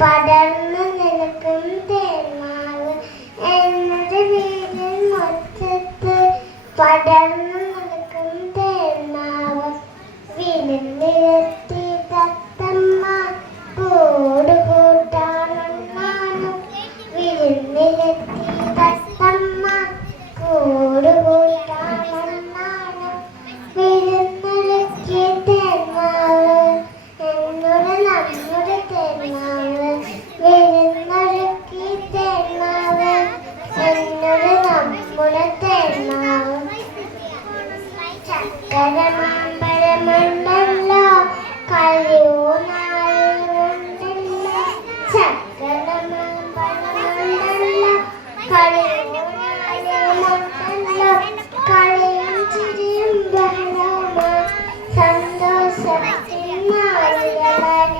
പടർന്നു നിൽക്കും തേന്മാവ് എന്നത് വീടിൻ മുറ്റത്ത്. പടർന്നു നിൽക്കും തേന്മാവ് വിരുന്നിലെത്തി തത്തമ്മ കൂട് കൂട്ടാനൊന്നാനും. വിരുന്നിലെത്തി തത്തമ്മ കൂട് കൂട്ടാനൊന്നാനും. വിരുന്നൊരുക്കി തേന്മാവ് എന്നോട് നമ്മുടെ തേന്മാവ്. വിരുന്നൊരുക്കി തേന്മാവ് എന്നോട് നമ്മുടെ തേന്മാവ്. ചക്കര മാമ്പഴമുണ്ടല്ലോ കളിയൂനാലുണ്ടല്ലോ. ചക്കര മാമ്പഴമുണ്ടല്ലോ കളിയൂനാലുണ്ടല്ലോ. കളിയും ചിരിയും ബഹളവുമായി സന്തോഷത്തിൻ നാളുകളായി